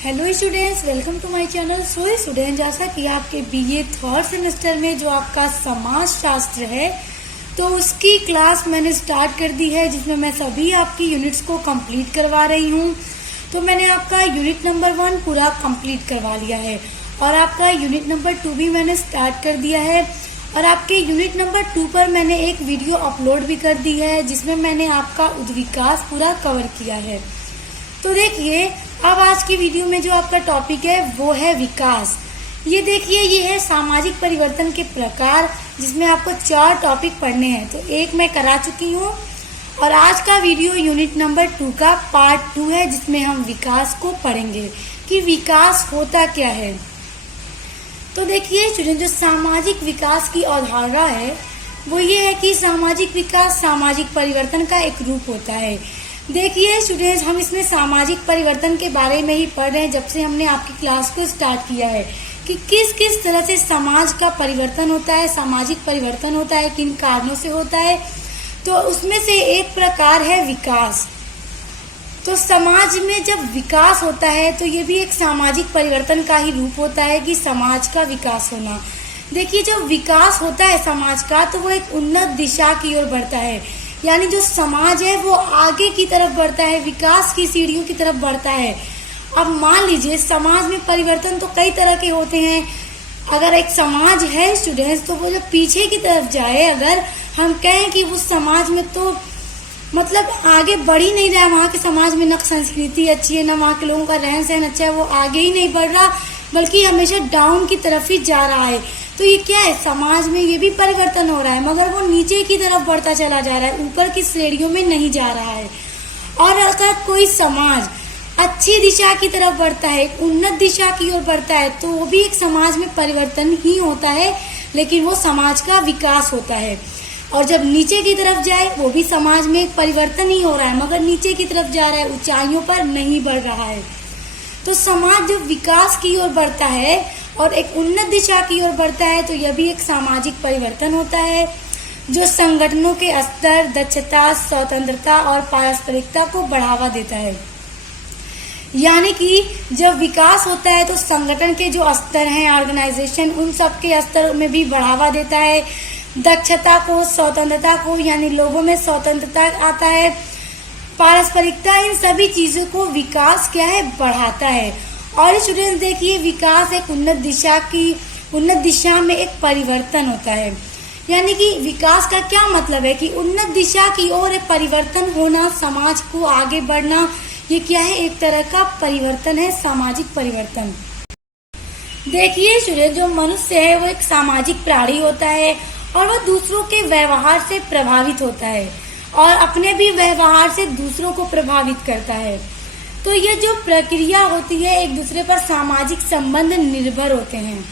Hello students, welcome to my channel. So student, जैसा कि आपके बीए थर्ड सेमेस्टर में जो आपका समाज शास्त्र है तो उसकी क्लास मैंने स्टार्ट कर दी है, जिसमें मैं सभी आपकी यूनिट्स को कंप्लीट करवा रही हूँ। तो मैंने आपका यूनिट नंबर 1 पूरा कंप्लीट करवा लिया है और आपका यूनिट नंबर 2 भी मैंने स्टार्ट कर दिया है। और आपके यूनिट नंबर 2 पर मैंने एक वीडियो अपलोड भी कर दी है, जिसमें मैंने आपका उद्विकास पूरा कवर किया है। तो देखिए, अब आज की वीडियो में जो आपका टॉपिक है वो है विकास। ये देखिए, ये है सामाजिक परिवर्तन के प्रकार, जिसमें आपको 4 टॉपिक पढ़ने हैं। तो एक मैं करा चुकी हूँ और आज का वीडियो यूनिट नंबर 2 का पार्ट 2 है, जिसमें हम विकास को पढ़ेंगे कि विकास होता क्या है। तो देखिए स्टूडेंट, जो सामाजिक विकास की अवधारणा है वो ये है कि सामाजिक विकास सामाजिक परिवर्तन का एक रूप होता है। देखिए स्टूडेंट्स, हम इसमें सामाजिक परिवर्तन के बारे में ही पढ़ रहे हैं जब से हमने आपकी क्लास को स्टार्ट किया है कि किस किस तरह से समाज का परिवर्तन होता है, सामाजिक परिवर्तन होता है, किन कारणों से होता है। तो उसमें से एक प्रकार है विकास। तो समाज में जब विकास होता है तो ये भी एक सामाजिक परिवर्तन का ही रूप होता है कि समाज का विकास होना। देखिए, जब विकास होता है समाज का तो वो एक उन्नत दिशा की ओर बढ़ता है, यानी जो समाज है वो आगे की तरफ बढ़ता है, विकास की सीढ़ियों की तरफ बढ़ता है। अब मान लीजिए, समाज में परिवर्तन तो कई तरह के होते हैं। अगर एक समाज है स्टूडेंट्स, तो वो जब पीछे की तरफ जाए, अगर हम कहें कि उस समाज में तो मतलब आगे बढ़ ही नहीं रहा है, वहाँ के समाज में न संस्कृति अच्छी है, न वहाँ के लोगों का रहन सहन अच्छा है, वो आगे ही नहीं बढ़ रहा, बल्कि हमेशा डाउन की तरफ ही जा रहा है। तो ये क्या है, समाज में ये भी परिवर्तन हो रहा है, मगर वो नीचे की तरफ बढ़ता चला जा रहा है, ऊपर की श्रेणियों में नहीं जा रहा है। और अगर कोई समाज अच्छी दिशा की तरफ बढ़ता है, उन्नत दिशा की ओर बढ़ता है, तो वो भी एक समाज में परिवर्तन ही होता है, लेकिन वो समाज का विकास होता है। और जब नीचे की तरफ जाए, वो भी समाज में एक परिवर्तन ही हो रहा है, मगर नीचे की तरफ जा रहा है, ऊंचाइयों पर नहीं बढ़ रहा है। तो समाज जब विकास की ओर बढ़ता है और एक उन्नत दिशा की ओर बढ़ता है, तो यह भी एक सामाजिक परिवर्तन होता है, जो संगठनों के स्तर, दक्षता, स्वतंत्रता और पारस्परिकता को बढ़ावा देता है। यानी कि जब विकास होता है तो संगठन के जो स्तर हैं, ऑर्गेनाइजेशन, उन सब के स्तर में भी बढ़ावा देता है। दक्षता को, स्वतंत्रता को, यानी लोगों में स्वतंत्रता आता है, पारस्परिकता, इन सभी चीजों को विकास क्या है, बढ़ाता है। और स्टूडेंट्स देखिए, विकास एक उन्नत दिशा में एक परिवर्तन होता है। यानी कि विकास का क्या मतलब है कि उन्नत दिशा की ओर एक परिवर्तन होना, समाज को आगे बढ़ना, ये क्या है, एक तरह का परिवर्तन है, सामाजिक परिवर्तन। देखिए स्टूडेंट, जो मनुष्य है वो एक सामाजिक प्राणी होता है और वह दूसरों के व्यवहार से प्रभावित होता है और अपने भी व्यवहार से दूसरों को प्रभावित करता है। तो ये जो प्रक्रिया होती है, एक दूसरे पर सामाजिक संबंध निर्भर होते हैं।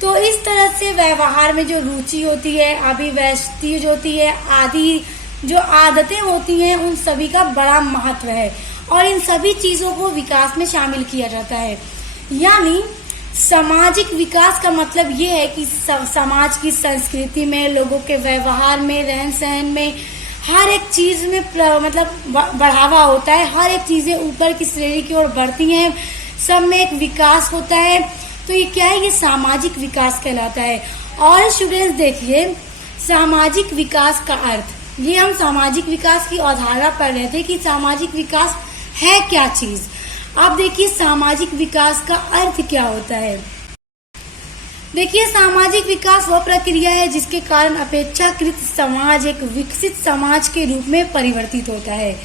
तो इस तरह से व्यवहार में जो रुचि होती है, अभिव्यक्ति जो होती है, आदि जो आदतें होती हैं, उन सभी का बड़ा महत्व है और इन सभी चीजों को विकास में शामिल किया जाता है। यानी सामाजिक विकास का मतलब ये है कि समाज की संस्कृति में, लोगों के व्यवहार में, रहन सहन में, हर एक चीज में मतलब बढ़ावा होता है, हर एक चीजें ऊपर की श्रेणी की ओर बढ़ती हैं, सब में एक विकास होता है। तो ये क्या है, ये सामाजिक विकास कहलाता है। और स्टूडेंट्स देखिए, सामाजिक विकास का अर्थ, ये हम सामाजिक विकास की अवधारणा पढ़ रहे थे कि सामाजिक विकास है क्या चीज। अब देखिए, सामाजिक विकास का अर्थ क्या होता है। देखिए, सामाजिक विकास वह प्रक्रिया है जिसके कारण अपेक्षाकृत समाज एक विकसित समाज के रूप में परिवर्तित होता है।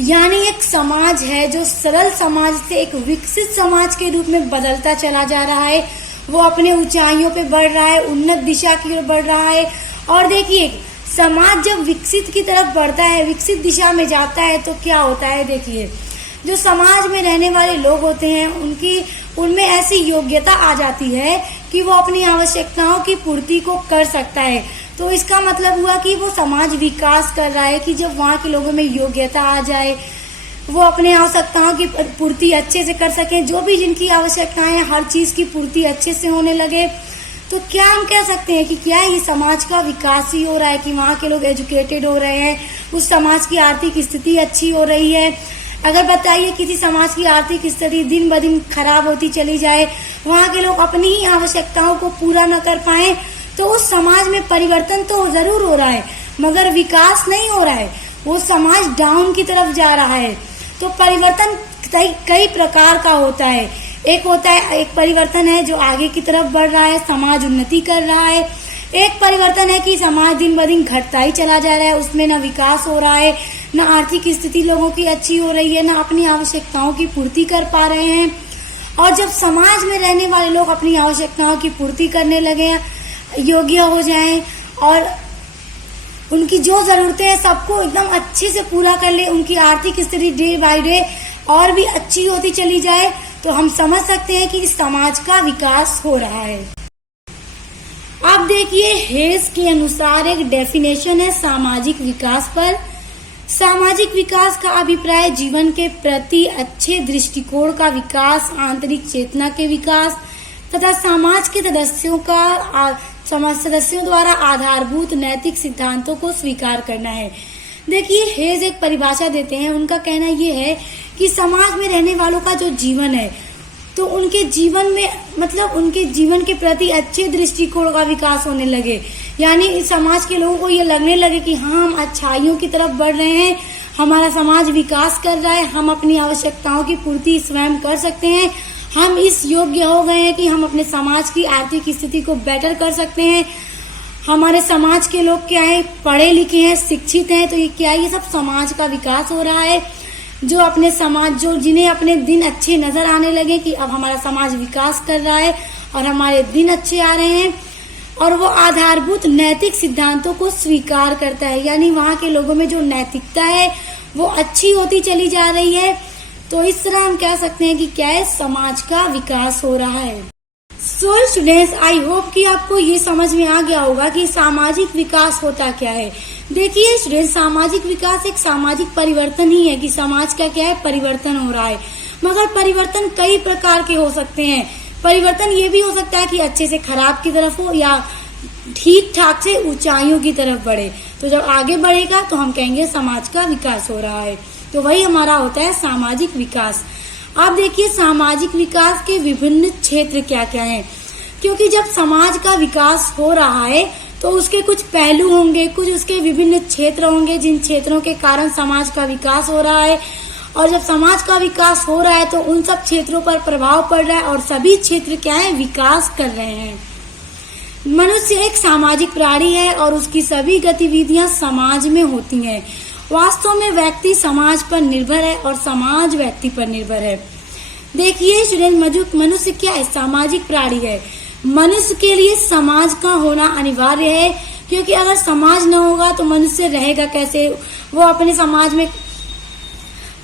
यानी एक समाज है जो सरल समाज से एक विकसित समाज के रूप में बदलता चला जा रहा है, वो अपने ऊंचाइयों पे बढ़ रहा है, उन्नत दिशा की ओर बढ़ रहा है। और देखिए, समाज जब विकसित की तरफ बढ़ता है, विकसित दिशा में जाता है, तो क्या होता है, देखिए, जो समाज में रहने वाले लोग होते हैं उनमें ऐसी योग्यता आ जाती है कि वो अपनी आवश्यकताओं की पूर्ति को कर सकता है। तो इसका मतलब हुआ कि वो समाज विकास कर रहा है कि जब वहाँ के लोगों में योग्यता आ जाए, वो अपने आवश्यकताओं की पूर्ति अच्छे से कर सकें, जो भी जिनकी आवश्यकताएं, हर चीज की पूर्ति अच्छे से होने लगे। तो क्या हम कह सकते हैं कि क्या ये समाज का विकास ही हो रहा है कि वहाँ के लोग एजुकेटेड हो रहे हैं, उस समाज की आर्थिक स्थिति अच्छी हो रही है, अगर बताइए किसी समाज की आर्थिक स्थिति दिन ब दिन खराब होती चली जाए, वहाँ के लोग अपनी ही आवश्यकताओं को पूरा न कर पाए, तो उस समाज में परिवर्तन तो जरूर हो रहा है मगर विकास नहीं हो रहा है, वो समाज डाउन की तरफ जा रहा है। तो परिवर्तन कई प्रकार का होता है। एक परिवर्तन है जो आगे की तरफ बढ़ रहा है, समाज उन्नति कर रहा है। एक परिवर्तन है कि समाज दिन ब दिन घटता ही चला जा रहा है, उसमें न विकास हो रहा है, न आर्थिक स्थिति लोगों की अच्छी हो रही है, न अपनी आवश्यकताओं की पूर्ति कर पा रहे हैं। और जब समाज में रहने वाले लोग अपनी आवश्यकताओं की पूर्ति करने लगे, योग्य हो जाएं और उनकी जो जरूरतें हैं सबको एकदम अच्छे से पूरा कर ले, उनकी आर्थिक स्थिति डे बाय डे और भी अच्छी होती चली जाए, तो हम समझ सकते हैं कि इस समाज का विकास हो रहा है। अब देखिए, हेस के अनुसार एक डेफिनेशन है सामाजिक विकास पर। सामाजिक विकास का अभिप्राय जीवन के प्रति अच्छे दृष्टिकोण का विकास, आंतरिक चेतना के विकास तथा समाज के सदस्यों द्वारा आधारभूत नैतिक सिद्धांतों को स्वीकार करना है। देखिए, हेज एक परिभाषा देते हैं। उनका कहना यह है कि समाज में रहने वालों का जो जीवन है, तो उनके जीवन में उनके जीवन के प्रति अच्छे दृष्टिकोण का विकास होने लगे। यानी इस समाज के लोगों को ये लगने लगे कि हाँ, हम अच्छाइयों की तरफ बढ़ रहे हैं, हमारा समाज विकास कर रहा है, हम अपनी आवश्यकताओं की पूर्ति स्वयं कर सकते हैं, हम इस योग्य हो गए हैं कि हम अपने समाज की आर्थिक स्थिति को बेटर कर सकते हैं। हमारे समाज के लोग क्या है, पढ़े लिखे हैं, शिक्षित हैं, तो ये सब समाज का विकास हो रहा है। जिन्हें अपने दिन अच्छे नजर आने लगे कि अब हमारा समाज विकास कर रहा है और हमारे दिन अच्छे आ रहे हैं, और वो आधारभूत नैतिक सिद्धांतों को स्वीकार करता है। यानी वहाँ के लोगों में जो नैतिकता है वो अच्छी होती चली जा रही है। तो इस तरह हम कह सकते हैं कि क्या है, समाज का विकास हो रहा है। सो स्टूडेंट्स, आई होप कि आपको ये समझ में आ गया होगा कि सामाजिक विकास होता क्या है। देखिए स्टूडेंट्स, सामाजिक विकास एक सामाजिक परिवर्तन ही है कि समाज का क्या है, परिवर्तन हो रहा है। मगर परिवर्तन कई प्रकार के हो सकते हैं। परिवर्तन ये भी हो सकता है कि अच्छे से खराब की तरफ हो या ठीक ठाक से ऊंचाइयों की तरफ बढ़े। तो जब आगे बढ़ेगा तो हम कहेंगे समाज का विकास हो रहा है। तो वही हमारा होता है सामाजिक विकास। अब देखिए, सामाजिक विकास के विभिन्न क्षेत्र क्या क्या हैं, क्योंकि जब समाज का विकास हो रहा है तो उसके कुछ पहलू होंगे, कुछ उसके विभिन्न क्षेत्र होंगे जिन क्षेत्रों के कारण समाज का विकास हो रहा है। और जब समाज का विकास हो रहा है तो उन सब क्षेत्रों पर प्रभाव पड़ रहा है और सभी क्षेत्र क्या है, विकास कर रहे हैं। मनुष्य एक सामाजिक प्राणी है और उसकी सभी गतिविधियां समाज में होती हैं। वास्तव में व्यक्ति समाज पर निर्भर है और समाज व्यक्ति पर निर्भर है। देखिए स्टूडेंट, मनुष्य क्या है, सामाजिक प्राणी है। मनुष्य के लिए समाज का होना अनिवार्य है, क्योंकि अगर समाज न होगा तो मनुष्य रहेगा कैसे, वो अपने समाज में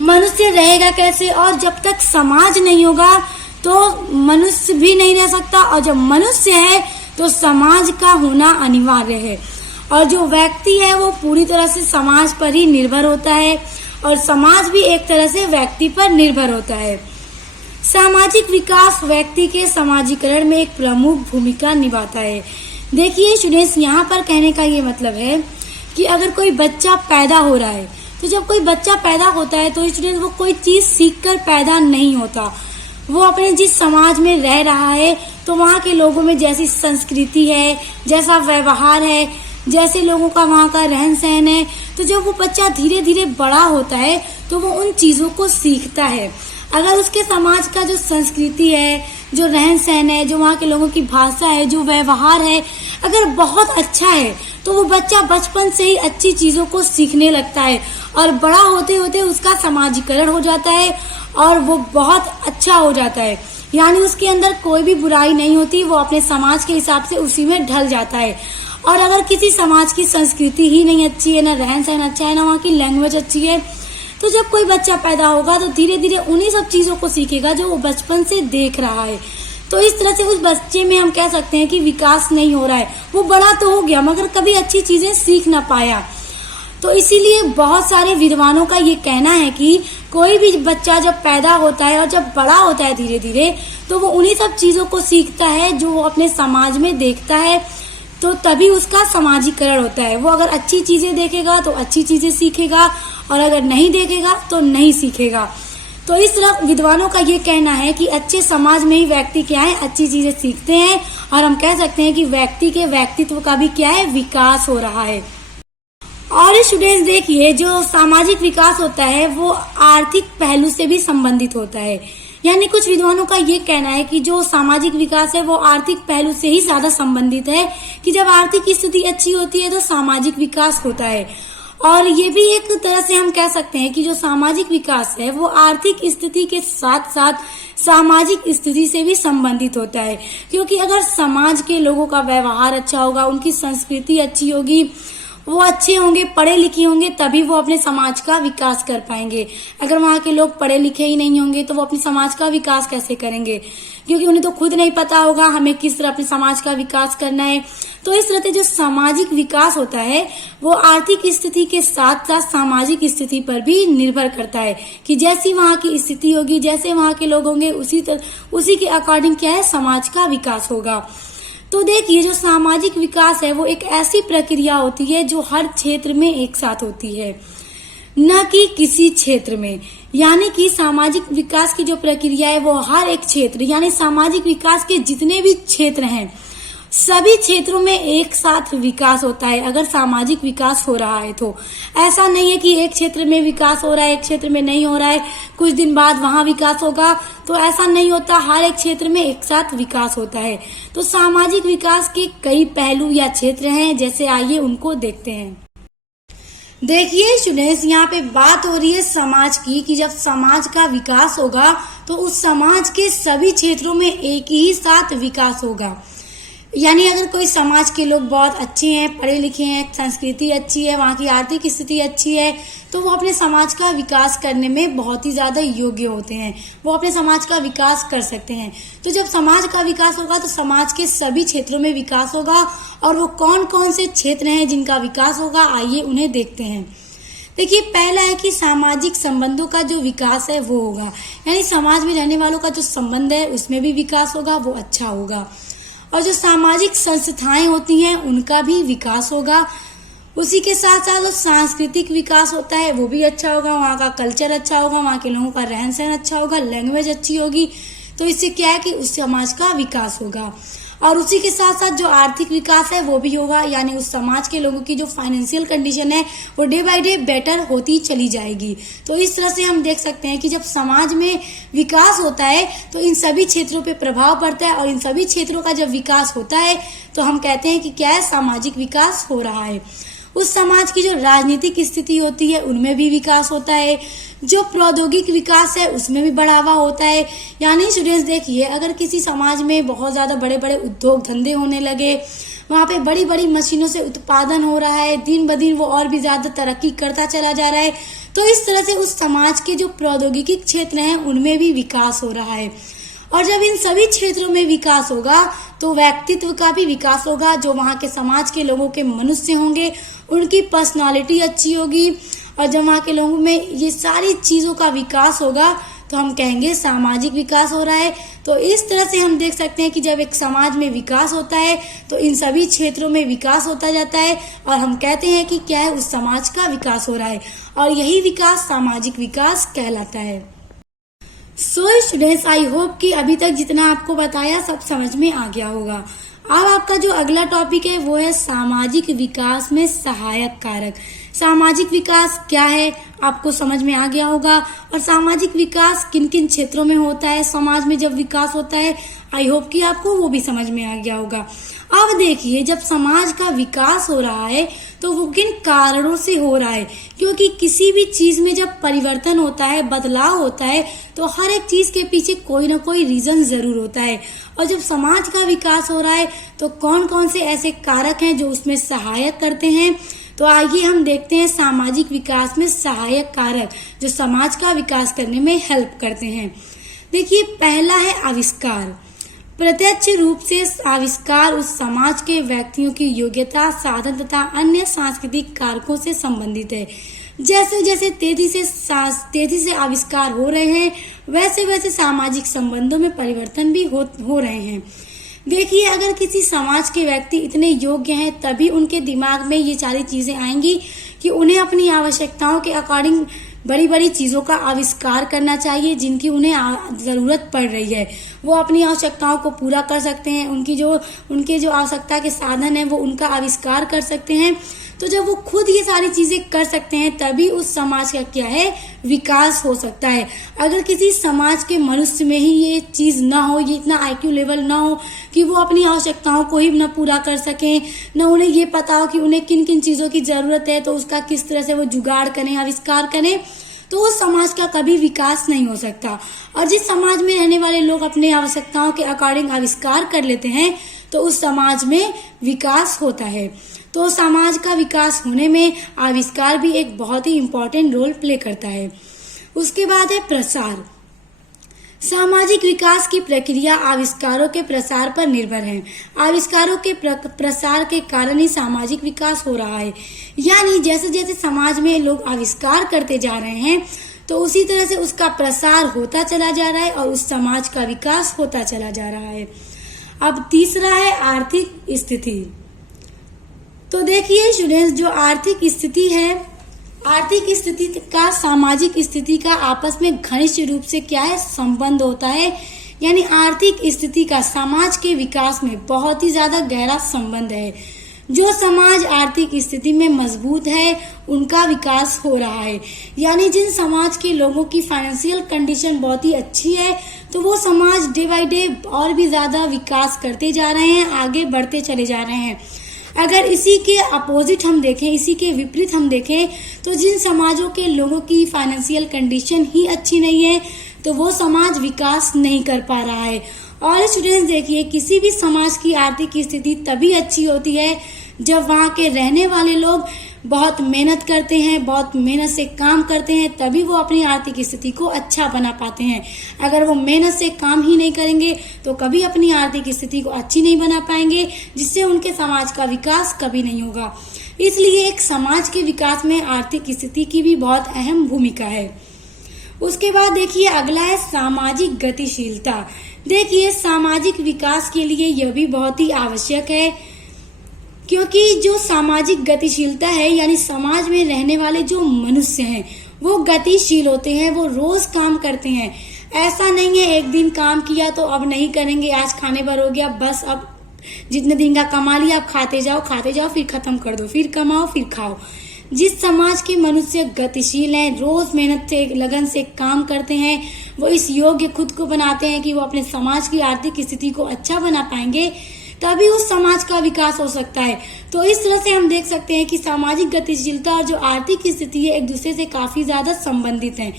मनुष्य रहेगा कैसे। और जब तक समाज नहीं होगा तो मनुष्य भी नहीं रह सकता, और जब मनुष्य है तो समाज का होना अनिवार्य है। और जो व्यक्ति है वो पूरी तरह से समाज पर ही निर्भर होता है और समाज भी एक तरह से व्यक्ति पर निर्भर होता है। सामाजिक विकास व्यक्ति के समाजीकरण में एक प्रमुख भूमिका निभाता है। देखिए स्टूडेंट्स, यहाँ पर कहने का ये मतलब है कि अगर कोई बच्चा पैदा हो रहा है, तो जब कोई बच्चा पैदा होता है तो स्टूडेंट्स वो कोई चीज सीखकर पैदा नहीं होता, वो अपने जिस समाज में रह रहा है तो वहाँ के लोगों में जैसी संस्कृति है, जैसा व्यवहार है, जैसे लोगों का वहाँ का रहन सहन है, तो जब वो बच्चा धीरे धीरे बड़ा होता है तो वो उन चीजों को सीखता है। अगर उसके समाज का जो संस्कृति है, जो रहन सहन है, जो वहाँ के लोगों की भाषा है, जो व्यवहार है, अगर बहुत अच्छा है तो वो बच्चा बचपन से ही अच्छी चीजों को सीखने लगता है और बड़ा होते होते उसका समाजीकरण हो जाता है और वो बहुत अच्छा हो जाता है। यानी उसके अंदर कोई भी बुराई नहीं होती, वो अपने समाज के हिसाब से उसी में ढल जाता है। और अगर किसी समाज की संस्कृति ही नहीं अच्छी है, ना रहन सहन अच्छा है, ना वहाँ की लैंग्वेज अच्छी है, तो जब कोई बच्चा पैदा होगा तो धीरे धीरे उन्हीं सब चीजों को सीखेगा जो वो बचपन से देख रहा है। तो इस तरह से उस बच्चे में हम कह सकते हैं कि विकास नहीं हो रहा है। वो बड़ा तो हो गया मगर कभी अच्छी चीजें सीख ना पाया। तो इसीलिए बहुत सारे विद्वानों का ये कहना है कि कोई भी बच्चा जब पैदा होता है और जब बड़ा होता है धीरे धीरे, तो वो उन्हीं सब चीजों को सीखता है जो वो अपने समाज में देखता है, तो तभी उसका समाजीकरण होता है। वो अगर अच्छी चीजें देखेगा तो अच्छी चीजें सीखेगा और अगर नहीं देखेगा तो नहीं सीखेगा। तो इस तरह विद्वानों का ये कहना है कि अच्छे समाज में ही व्यक्ति क्या है, अच्छी चीजें सीखते हैं, और हम कह सकते हैं कि व्यक्ति के व्यक्तित्व का भी क्या है, विकास हो रहा है। और स्टूडेंट्स देखिए, जो सामाजिक विकास होता है वो आर्थिक पहलू से भी संबंधित होता है। यानी कुछ विद्वानों का ये कहना है कि जो सामाजिक विकास है वो आर्थिक पहलू से ही ज्यादा संबंधित है, कि जब आर्थिक स्थिति अच्छी होती है तो सामाजिक विकास होता है। और ये भी एक तरह से हम कह सकते हैं कि जो सामाजिक विकास है वो आर्थिक स्थिति के साथ साथ सामाजिक स्थिति से भी संबंधित होता है, क्योंकि अगर समाज के लोगों का व्यवहार अच्छा होगा, उनकी संस्कृति अच्छी होगी, वो अच्छे होंगे, पढ़े लिखे होंगे, तभी वो अपने समाज का विकास कर पाएंगे। अगर वहाँ के लोग पढ़े लिखे ही नहीं होंगे तो वो अपने समाज का विकास कैसे करेंगे, क्योंकि उन्हें तो खुद नहीं पता होगा हमें किस तरह अपने समाज का विकास करना है। तो इस तरह से जो सामाजिक विकास होता है वो आर्थिक स्थिति के साथ साथ सामाजिक स्थिति पर भी निर्भर करता है, कि जैसी वहाँ की स्थिति होगी, जैसे वहाँ के लोग होंगे, उसी के अकॉर्डिंग क्या है, समाज का विकास होगा। तो देखिए, जो सामाजिक विकास है वो एक ऐसी प्रक्रिया होती है जो हर क्षेत्र में एक साथ होती है, न कि किसी क्षेत्र में। यानी कि सामाजिक विकास की जो प्रक्रिया है वो हर एक क्षेत्र, यानी सामाजिक विकास के जितने भी क्षेत्र हैं सभी क्षेत्रों में एक साथ विकास होता है। अगर सामाजिक विकास हो रहा है तो ऐसा नहीं है कि एक क्षेत्र में विकास हो रहा है, एक क्षेत्र में नहीं हो रहा है, कुछ दिन बाद वहां विकास होगा, तो ऐसा नहीं होता। हर एक क्षेत्र में एक साथ विकास होता है। तो सामाजिक विकास के कई पहलू या क्षेत्र हैं, जैसे आइए उनको देखते हैं। देखिए स्टूडेंट्स, यहाँ पे बात हो रही है समाज की, कि जब समाज का विकास होगा तो उस समाज के सभी क्षेत्रों में एक ही साथ विकास होगा। यानी अगर कोई समाज के लोग बहुत अच्छे हैं, पढ़े लिखे हैं, संस्कृति अच्छी है, वहाँ की आर्थिक स्थिति अच्छी है, तो वो अपने समाज का विकास करने में बहुत ही ज्यादा योग्य होते हैं, वो अपने समाज का विकास कर सकते हैं। तो जब समाज का विकास होगा तो समाज के सभी क्षेत्रों में विकास होगा। और वो कौन कौन से क्षेत्र हैं जिनका विकास होगा, आइए उन्हें देखते हैं। देखिए, पहला है कि सामाजिक संबंधों का जो विकास है वो होगा, यानी समाज में रहने वालों का जो संबंध है उसमें भी विकास होगा, वो अच्छा होगा। और जो सामाजिक संस्थाएं होती हैं उनका भी विकास होगा। उसी के साथ साथ जो सांस्कृतिक विकास होता है वो भी अच्छा होगा, वहाँ का कल्चर अच्छा होगा, वहाँ के लोगों का रहन सहन अच्छा होगा, लैंग्वेज अच्छी होगी। तो इससे क्या है कि उस समाज का विकास होगा। और उसी के साथ साथ जो आर्थिक विकास है वो भी होगा, यानी उस समाज के लोगों की जो फाइनेंशियल कंडीशन है वो डे बाय डे बेटर होती चली जाएगी। तो इस तरह से हम देख सकते हैं कि जब समाज में विकास होता है तो इन सभी क्षेत्रों पे प्रभाव पड़ता है, और इन सभी क्षेत्रों का जब विकास होता है तो हम कहते हैं कि क्या है, सामाजिक विकास हो रहा है। उस समाज की जो राजनीतिक स्थिति होती है उनमें भी विकास होता है, जो प्रौद्योगिक विकास है उसमें भी बढ़ावा होता है। यानी स्टूडेंट्स देखिए, अगर किसी समाज में बहुत ज्यादा बड़े बड़े उद्योग धंधे होने लगे, वहाँ पे बड़ी बड़ी मशीनों से उत्पादन हो रहा है, दिन ब दिन वो और भी ज्यादा तरक्की करता चला जा रहा है, तो इस तरह से उस समाज के जो प्रौद्योगिकी क्षेत्र हैं उनमें भी विकास हो रहा है। और जब इन सभी क्षेत्रों में विकास होगा तो व्यक्तित्व का भी विकास होगा। जो वहाँ के समाज के लोगों के मनुष्य होंगे उनकी पर्सनालिटी अच्छी होगी, और जब वहाँ के लोगों में ये सारी चीजों का विकास होगा तो हम कहेंगे सामाजिक विकास हो रहा है। तो इस तरह से हम देख सकते हैं कि जब एक समाज में विकास होता है तो इन सभी क्षेत्रों में विकास होता जाता है, और हम कहते हैं कि क्या है, उस समाज का विकास हो रहा है, और यही विकास सामाजिक विकास कहलाता है। सो स्टूडेंट्स, आई होप कि अभी तक जितना आपको बताया सब समझ में आ गया होगा। अब आपका जो अगला टॉपिक है वो है सामाजिक विकास में सहायक कारक। सामाजिक विकास क्या है आपको समझ में आ गया होगा, और सामाजिक विकास किन किन क्षेत्रों में होता है, समाज में जब विकास होता है, आई होप कि आपको वो भी समझ में आ गया होगा। अब देखिए, जब समाज का विकास हो रहा है तो वो किन कारणों से हो रहा है, क्योंकि किसी भी चीज में जब परिवर्तन होता है, बदलाव होता है, तो हर एक चीज के पीछे कोई ना कोई रीजन जरूर होता है। और जब समाज का विकास हो रहा है तो कौन कौन से ऐसे कारक हैं जो उसमें सहायक करते हैं, तो आइए हम देखते हैं सामाजिक विकास में सहायक कारक जो समाज का विकास करने में हेल्प करते हैं। देखिए, पहला है आविष्कार। प्रत्यक्ष रूप से आविष्कार उस समाज के व्यक्तियों की योग्यता, साधन तथा अन्य सांस्कृतिक कारकों से संबंधित है। जैसे जैसे तेजी से आविष्कार हो रहे हैं, वैसे वैसे सामाजिक संबंधों में परिवर्तन भी हो रहे हैं। देखिए, अगर किसी समाज के व्यक्ति इतने योग्य हैं तभी उनके दिमाग में ये सारी चीजें आएंगी, कि उन्हें अपनी आवश्यकताओं के अकॉर्डिंग बड़ी बड़ी चीजों का आविष्कार करना चाहिए जिनकी उन्हें जरूरत पड़ रही है। वो अपनी आवश्यकताओं को पूरा कर सकते हैं, उनके जो आवश्यकता के साधन है वो उनका आविष्कार कर सकते हैं। तो जब वो खुद ये सारी चीजें कर सकते हैं तभी उस समाज का क्या है, विकास हो सकता है। अगर किसी समाज के मनुष्य में ही ये चीज ना हो, ये इतना IQ लेवल ना हो कि वो अपनी आवश्यकताओं को ही न पूरा कर सकें, न उन्हें ये पता हो कि उन्हें किन किन चीजों की जरूरत है, तो उसका किस तरह से वो जुगाड़ करें, आविष्कार करें, तो उस समाज का कभी विकास नहीं हो सकता। और जिस समाज में रहने वाले लोग अपने आवश्यकताओं के अकॉर्डिंग आविष्कार कर लेते हैं तो उस समाज में विकास होता है। तो समाज का विकास होने में आविष्कार भी एक बहुत ही इम्पोर्टेंट रोल प्ले करता है। उसके बाद है प्रसार। सामाजिक विकास की प्रक्रिया आविष्कारों के प्रसार पर निर्भर है। आविष्कारों के प्रसार के कारण ही सामाजिक विकास हो रहा है। यानी जैसे जैसे समाज में लोग आविष्कार करते जा रहे हैं तो उसी तरह से उसका प्रसार होता चला जा रहा है और उस समाज का विकास होता चला जा रहा है। अब तीसरा है आर्थिक स्थिति। तो देखिए स्टूडेंट्स, जो आर्थिक स्थिति है, आर्थिक स्थिति का सामाजिक स्थिति का आपस में घनिष्ठ रूप से क्या है, संबंध होता है। यानी आर्थिक स्थिति का समाज के विकास में बहुत ही ज्यादा गहरा संबंध है। जो समाज आर्थिक स्थिति में मजबूत है उनका विकास हो रहा है। यानी जिन समाज के लोगों की फाइनेंशियल कंडीशन बहुत ही अच्छी है तो वो समाज डे बाय डे और भी ज्यादा विकास करते जा रहे हैं, आगे बढ़ते चले जा रहे हैं। अगर इसी के अपोजिट हम देखें, इसी के विपरीत हम देखें, तो जिन समाजों के लोगों की फाइनेंशियल कंडीशन ही अच्छी नहीं है तो वो समाज विकास नहीं कर पा रहा है। और स्टूडेंट्स देखिए, किसी भी समाज की आर्थिक स्थिति तभी अच्छी होती है जब वहाँ के रहने वाले लोग बहुत मेहनत करते हैं, बहुत मेहनत से काम करते हैं, तभी वो अपनी आर्थिक स्थिति को अच्छा बना पाते हैं। अगर वो मेहनत से काम ही नहीं करेंगे तो कभी अपनी आर्थिक स्थिति को अच्छी नहीं बना पाएंगे, जिससे उनके समाज का विकास कभी नहीं होगा। इसलिए एक समाज के विकास में आर्थिक स्थिति की भी बहुत अहम भूमिका है। उसके बाद देखिए अगला है सामाजिक गतिशीलता। देखिए सामाजिक विकास के लिए यह भी बहुत ही आवश्यक है, क्योंकि जो सामाजिक गतिशीलता है यानी समाज में रहने वाले जो मनुष्य हैं वो गतिशील होते हैं, वो रोज काम करते हैं। ऐसा नहीं है एक दिन काम किया तो अब नहीं करेंगे, आज खाने भर हो गया, बस अब जितने दिन का कमा लिया आप खाते जाओ, फिर खत्म कर दो, फिर कमाओ, फिर खाओ। जिस समाज के मनुष्य गतिशील हैं, रोज मेहनत से लगन से काम करते हैं, वो इस योग्य खुद को बनाते हैं कि वो अपने समाज की आर्थिक स्थिति को अच्छा बना पाएंगे, तभी उस समाज का विकास हो सकता है। तो इस तरह से हम देख सकते हैं कि सामाजिक गतिशीलता और जो आर्थिक स्थिति है एक दूसरे से काफी ज्यादा संबंधित हैं,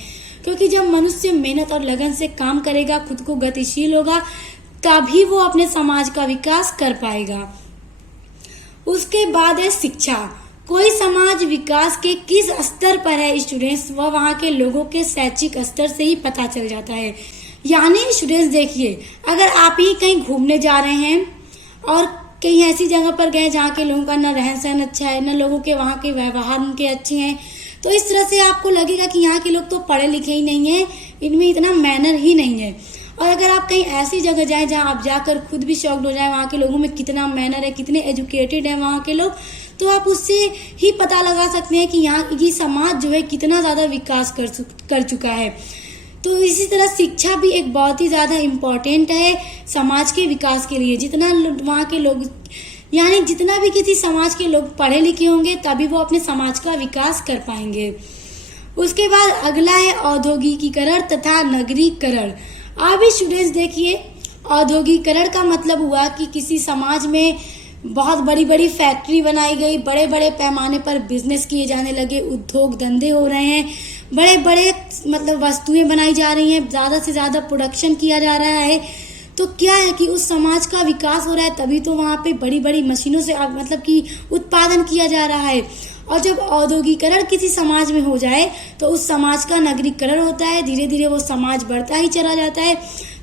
क्योंकि जब मनुष्य मेहनत और लगन से काम करेगा, खुद को गतिशील होगा, तभी वो अपने समाज का विकास कर पाएगा। उसके बाद है शिक्षा। कोई समाज विकास के किस स्तर पर है स्टूडेंट्स, वह वहाँ के लोगों के शैक्षिक स्तर से ही पता चल जाता है। यानी स्टूडेंट्स देखिए, अगर आप ही कहीं घूमने जा रहे हैं और कहीं ऐसी जगह पर गए जहाँ के लोगों का न रहन सहन अच्छा है, न लोगों के वहाँ के व्यवहार उनके अच्छे हैं, तो इस तरह से आपको लगेगा कि यहाँ के लोग तो पढ़े लिखे ही नहीं है, इनमें इतना मैनर ही नहीं है। और अगर आप कहीं ऐसी जगह जाएं जहाँ आप जाकर खुद भी शॉक्ड हो जाए वहाँ के लोगों में कितना मैनर है, कितने एजुकेटेड है वहाँ के लोग, तो आप उससे ही पता लगा सकते हैं कि यहाँ की समाज जो है कितना ज्यादा विकास कर चुका है। तो इसी तरह शिक्षा भी एक बहुत ही ज्यादा इम्पोर्टेंट है समाज के विकास के लिए। जितना वहाँ के लोग यानी जितना भी किसी समाज के लोग पढ़े लिखे होंगे तभी वो अपने समाज का विकास कर पाएंगे। उसके बाद अगला है औद्योगिकीकरण तथा नगरीकरण। अब स्टूडेंट्स देखिए, औद्योगिकीकरण का मतलब हुआ कि किसी समाज में बहुत बड़ी बड़ी फैक्ट्री बनाई गई, बड़े बड़े पैमाने पर बिजनेस किए जाने लगे, उद्योग धंधे हो रहे हैं, बड़े बड़े मतलब वस्तुएं बनाई जा रही हैं, ज्यादा से ज्यादा प्रोडक्शन किया जा रहा है। तो क्या है कि उस समाज का विकास हो रहा है, तभी तो वहाँ पे बड़ी बड़ी मशीनों से मतलब कि उत्पादन किया जा रहा है। और जब औद्योगिकरण किसी समाज में हो जाए तो उस समाज का नगरीकरण होता है, धीरे धीरे वो समाज बढ़ता ही चला जाता है।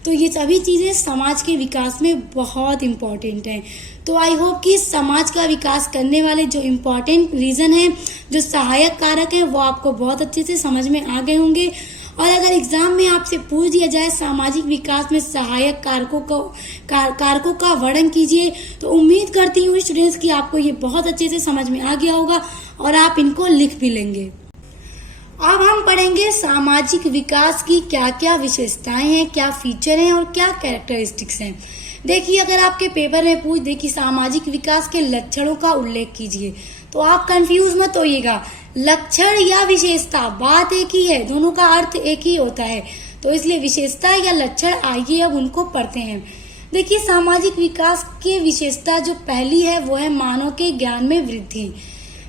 तो ये सभी चीजें समाज के विकास में बहुत इम्पोर्टेंट हैं। तो आई होप कि समाज का विकास करने वाले जो इम्पोर्टेंट रीजन हैं, जो सहायक कारक हैं, वो आपको बहुत अच्छे से समझ में आ गए होंगे। और अगर एग्जाम में आपसे पूछ दिया जाए सामाजिक विकास में सहायक कारकों का वर्णन कीजिए, तो उम्मीद करती हूँ स्टूडेंट्स कि आपको ये बहुत अच्छे से समझ में आ गया होगा और आप इनको लिख भी लेंगे। अब हम पढ़ेंगे सामाजिक विकास की क्या क्या विशेषताएं हैं, क्या फीचर हैं और क्या कैरेक्टरिस्टिक्स हैं। देखिए, अगर आपके पेपर में पूछ दे कि सामाजिक विकास के लक्षणों का उल्लेख कीजिए, तो आप कंफ्यूज मत होइएगा। लक्षण या विशेषता बात एक ही है, दोनों का अर्थ एक ही होता है, तो इसलिए विशेषता या लक्षण आइए अब उनको पढ़ते हैं। देखिए, सामाजिक विकास की विशेषता जो पहली है वो है मानव के ज्ञान में वृद्धि।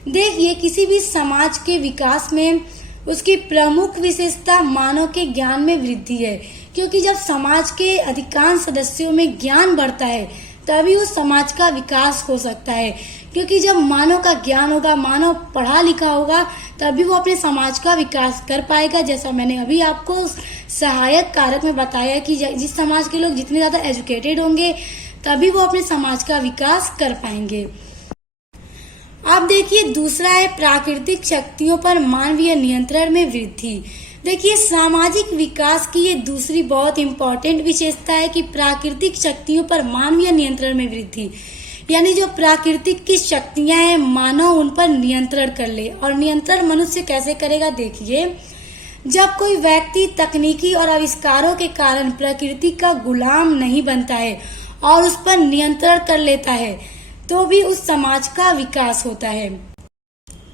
देखिए, किसी भी समाज के विकास में उसकी प्रमुख विशेषता मानव के ज्ञान में वृद्धि है, क्योंकि जब समाज के अधिकांश सदस्यों में ज्ञान बढ़ता है तभी उस समाज का विकास हो सकता है। क्योंकि जब मानव का ज्ञान होगा, मानव पढ़ा लिखा होगा, तभी वो अपने समाज का विकास कर पाएगा। जैसा मैंने अभी आपको सहायक कारक में बताया कि जिस समाज के लोग जितने ज्यादा एजुकेटेड होंगे तभी वो अपने समाज का विकास कर पाएंगे। अब देखिए, दूसरा है प्राकृतिक शक्तियों पर मानवीय नियंत्रण में वृद्धि। देखिए, सामाजिक विकास की ये दूसरी बहुत इंपॉर्टेंट विशेषता है कि प्राकृतिक शक्तियों पर मानवीय नियंत्रण में वृद्धि, यानी जो प्राकृतिक की शक्तियां हैं मानव उन पर नियंत्रण कर ले। और नियंत्रण मनुष्य कैसे करेगा? देखिए, जब कोई व्यक्ति तकनीकी और आविष्कारों के कारण प्रकृति का गुलाम नहीं बनता है और उस पर नियंत्रण कर लेता है, तो भी उस समाज का विकास होता है।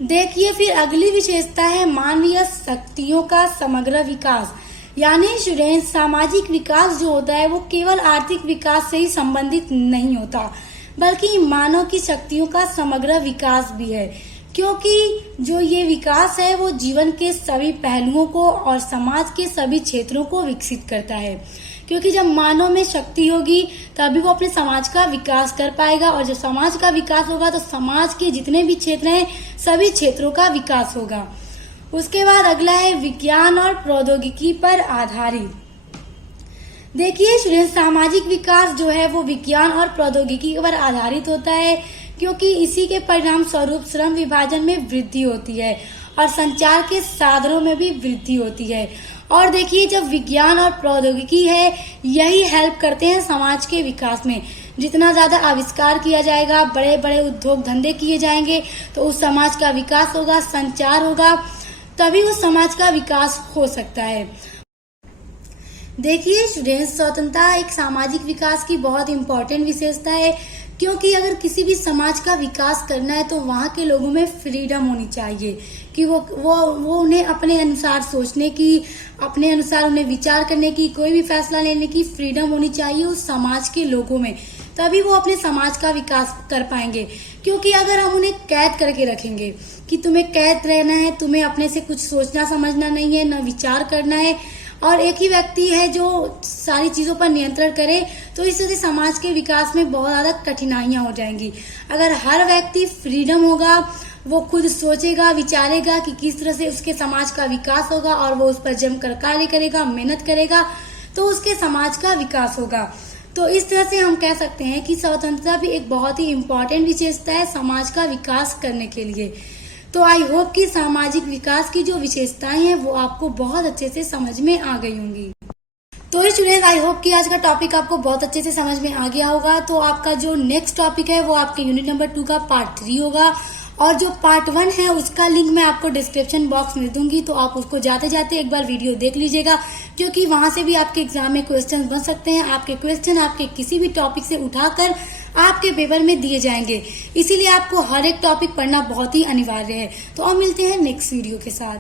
देखिए, फिर अगली विशेषता है मानवीय शक्तियों का समग्र विकास। यानी स्टूडेंट, सामाजिक विकास जो होता है वो केवल आर्थिक विकास से ही संबंधित नहीं होता, बल्कि मानव की शक्तियों का समग्र विकास भी है। क्योंकि जो ये विकास है वो जीवन के सभी पहलुओं को और समाज के सभी क्षेत्रों को विकसित करता है। क्योंकि जब मानव में शक्ति होगी तभी वो अपने समाज का विकास कर पाएगा, और जब समाज का विकास होगा तो समाज के जितने भी क्षेत्र हैं सभी क्षेत्रों का विकास होगा। उसके बाद अगला है विज्ञान और प्रौद्योगिकी पर आधारित। देखिए स्टूडेंट, सामाजिक विकास जो है वो विज्ञान और प्रौद्योगिकी पर आधारित होता है, क्योंकि इसी के परिणाम स्वरूप श्रम विभाजन में वृद्धि होती है और संचार के साधनों में भी वृद्धि होती है। और देखिए, जब विज्ञान और प्रौद्योगिकी है यही हेल्प करते हैं समाज के विकास में। जितना ज्यादा आविष्कार किया जाएगा, बड़े बड़े उद्योग धंधे किए जाएंगे, तो उस समाज का विकास होगा, संचार होगा, तभी उस समाज का विकास हो सकता है। देखिए स्टूडेंट्स, स्वतंत्रता एक सामाजिक विकास की बहुत इंपॉर्टेंट विशेषता है, क्योंकि अगर किसी भी समाज का विकास करना है तो वहाँ के लोगों में फ्रीडम होनी चाहिए कि वो उन्हें अपने अनुसार सोचने की, अपने अनुसार उन्हें विचार करने की, कोई भी फैसला लेने की फ्रीडम होनी चाहिए उस समाज के लोगों में, तभी वो अपने समाज का विकास कर पाएंगे। क्योंकि अगर हम उन्हें कैद करके रखेंगे कि तुम्हें कैद रहना है, तुम्हें अपने से कुछ सोचना समझना नहीं है, न विचार करना है, और एक ही व्यक्ति है जो सारी चीजों पर नियंत्रण करे, तो इस तरह से समाज के विकास में बहुत ज्यादा कठिनाइयां हो जाएंगी। अगर हर व्यक्ति फ्रीडम होगा, वो खुद सोचेगा, विचारेगा कि किस तरह से उसके समाज का विकास होगा और वो उस पर जमकर कार्य करेगा, मेहनत करेगा, तो उसके समाज का विकास होगा। तो इस तरह से हम कह सकते हैं कि स्वतंत्रता भी एक बहुत ही इम्पोर्टेंट विशेषता है समाज का विकास करने के लिए। तो आई होप कि सामाजिक विकास की जो विशेषताएं हैं वो आपको बहुत अच्छे से समझ में आ गई होंगी। तो स्टूडेंट, आई होप कि आज का टॉपिक आपको बहुत अच्छे से समझ में आ गया होगा। तो आपका जो नेक्स्ट टॉपिक है वो आपके यूनिट नंबर 2 का पार्ट 3 होगा, और जो पार्ट 1 है उसका लिंक मैं आपको डिस्क्रिप्शन बॉक्स में दूंगी, तो आप उसको जाते जाते एक बार वीडियो देख लीजिएगा, क्योंकि वहां से भी आपके एग्जाम में क्वेश्चन बन सकते हैं। आपके क्वेश्चन आपके किसी भी टॉपिक से उठाकर आपके पेपर में दिए जाएंगे, इसीलिए आपको हर एक टॉपिक पढ़ना बहुत ही अनिवार्य है। तो अब मिलते हैं नेक्स्ट वीडियो के साथ।